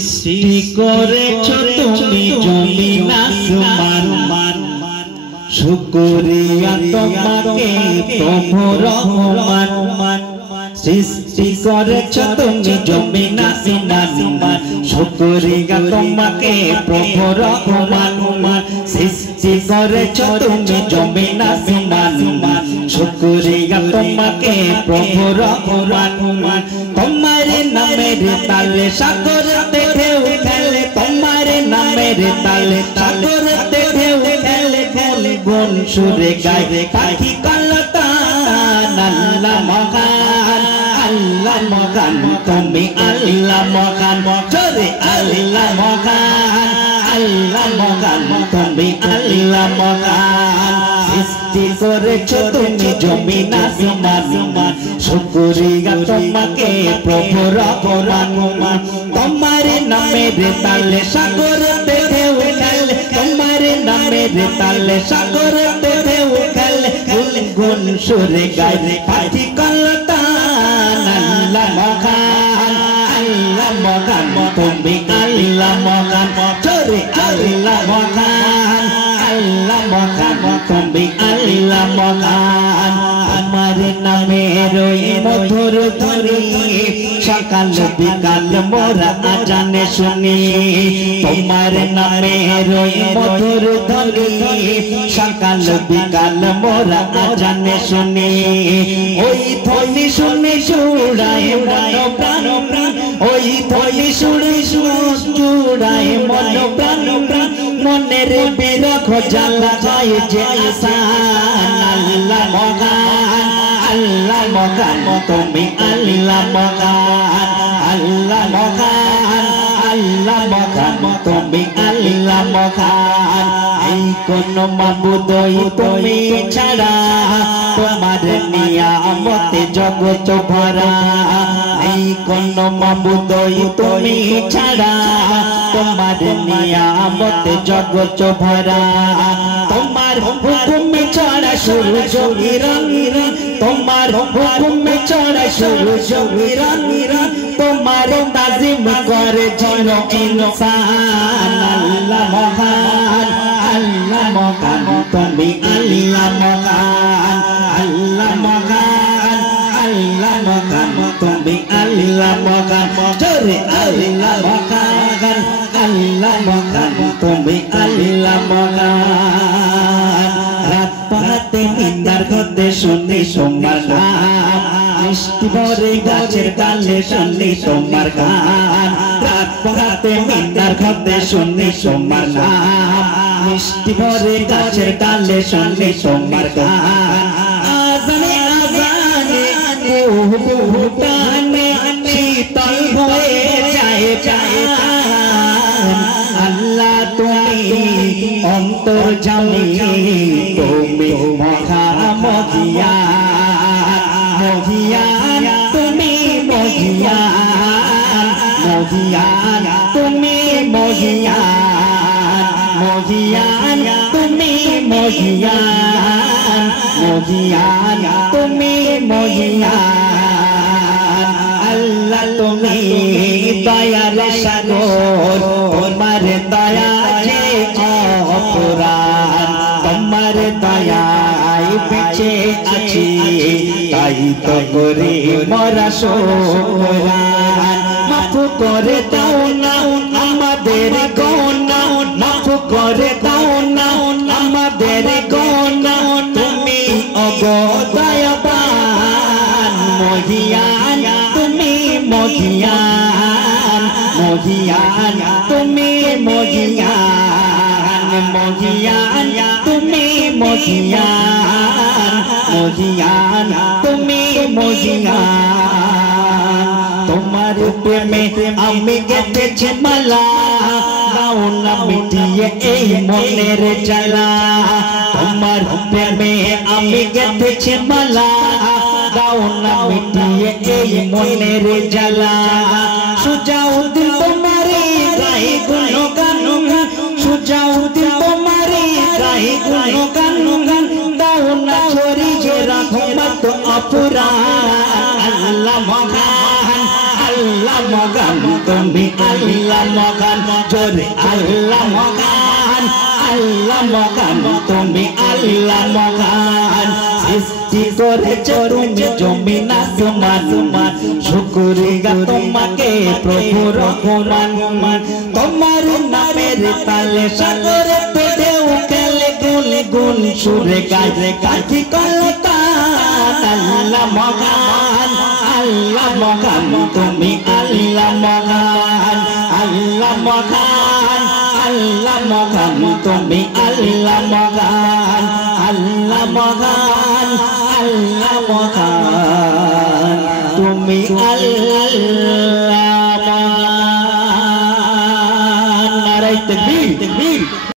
সৃষ্টি করেছ তুমি জমিন আসমান, শুকরিয়া তোমাকে প্রভু রহমান। সৃষ্টি করেছ তুমি জমিন আসমান, শুকরিয়া তোমাকে প্রভু রহমান। সৃষ্টি করেছ তুমি জমিন আসমান, শুকরিয়া তোমাকে প্রভু রহমান। তোমার নামের তালে সাগর ঢেউ খেলে, তোমার নামের তালে সাগর ঢেউ খেলে, খেলে গুণ সুরে গায়ে পাখি কলতান। আল্লাহ মহান, আল্লাহ মহান, তুমি আল্লাহ মহান, জোরে আল্লাহ মহান, আল্লাহ মহান, তুমি আল্লাহ মহান। সৃষ্টি করেছ তুমি জমিন আসমান, শুকরিয়া তোমাকে প্রভু রহমান। তোমার নামের তালে সাগর ঢেউ খেলে, তোমার নামের তালে সাগর ঢেউ খেলে, গুন গুন সুরে গায়ে পাখি কলতান। আল্লাহ মহান, আল্লাহ মহান, তুমি আল্লাহ মহান, জোরে আল্লাহ মহান, আল্লাহ মহান, তুমি আল্লাহ মহান। আমার নামের ওই মধুর ধ্বনি সকাল বিকাল মোরা আজানে শুনি। তোমার নামের ওই মধুর ধ্বনি সকাল বিকাল মোরা আজানে শুনি। ওই ধ্বনি শুনে জুড়ায় মন প্রাণ, ওই ধ্বনি শুনে জুড়ায় মন প্রাণ, মনের বিরহ জ্বালা যায় যে আসান। আল্লাহ মহান, আল্লাহ মহান, তুমি আল্লাহ মহান, আল্লাহ মহান, আল্লাহ মহান, তুমি আল্লাহ মহান। এই কোন মাবুদ তুমি ছাড়া, তোমার নিয়ামতে জগৎ ভরা। এই কোন মাবুদ তুমি ছাড়া, তোমার নিয়ামতে জগৎ ভরা। তোমার হুকুমে চড়া সূর্য কিরণ, তোমার হুকুমে চড়া সূর্য কিরণ, তোমার তাজিম করে ছিল ইনসান। আল্লাহ মহান, আল্লাহ মহান, তুমি আল্লাহ মহান, আল্লাহ মহান, আল্লাহ মহান, তুমি আল্লাহ মহান, জোরে আল্লাহ মহান, আল্লাহ মহান, তুমি আল্লাহ মহান। রাত পাহাতে নিন্দার ঘতে শুনি তোমার নাম, মিষ্টি ভরে গাছের ডালে শুনি তোমার গান। রাত পাহাতে নিন্দার ঘতে শুনি তোমার নাম, মিষ্টি ভরে গাছের ডালে শুনি তোমার গান। আজানে আজানে টানে শীতল হয়ে যায় চান। আল্লাহ তুমি অন্তর্যামী, তুমি মহামহিয়ান, মহিয়ান তুমি মহিয়ান, মহিয়ান তুমি মহিয়ান, মহিয়ান তুমি মহিয়ান, মহিয়ান তুমি মহিয়ান। আল্লাহ তুমি দয়ার সাগর, তোমার দয়া যে অপরান, তোমার দয়ায় বেঁচে আছি, তাই তো করে মরা শুকরান। মাফ করে দাও না আমাদের গোনা, মাফ করে দাও না আমাদের গোনা, তুমি অগদয়াবান মহিয়ান, তুমি মহিয়ান, মহিয়ান তুমি মহিয়ান, মহিয়ান তুমি মহিয়ান, মহিয়ান তুমি মহিয়ান। তোমার প্রেমে আমি গেঁথেছি মালা, দাও না মিটিয়ে এই মনের জ্বালা। তোমার প্রেমে আমি গেঁথেছি মালা, দাও না মিটিয়ে এই মনের জ্বালা। সুজাউদ্দিন তোমারই গাই গুণগান, সুজাউদ্দিন তোমারই গাই গুণগান, দাও না ছড়িয়ে রাখো মত অপুরান। আল্লাহ মহান, আল্লাহ আল্লাহ মহান তুমি আল্লাহ মহান জোরে আল্লাহ মহান আল্লাহ মহান তুমি আল্লাহ মহান সৃষ্টি করেছো তুমি জমিন আসমান শুকরিয়া তোমাকে প্রভু রহমান তোমার নামের তালে সাগরে ঢেউ খেলে গুন গুন সুরে গায়ে কাঠি কলতান আল্লাহ মহান আল্লাহ মহান তুমি আল্লাহ মহান আল্লাহ মহান আল্লাহ মহান তুমি আল্লাহ মহান আল্লাহ মহান আল্লাহ মহান তুমি আল্লাহ মহান নারায়ে তাকবীর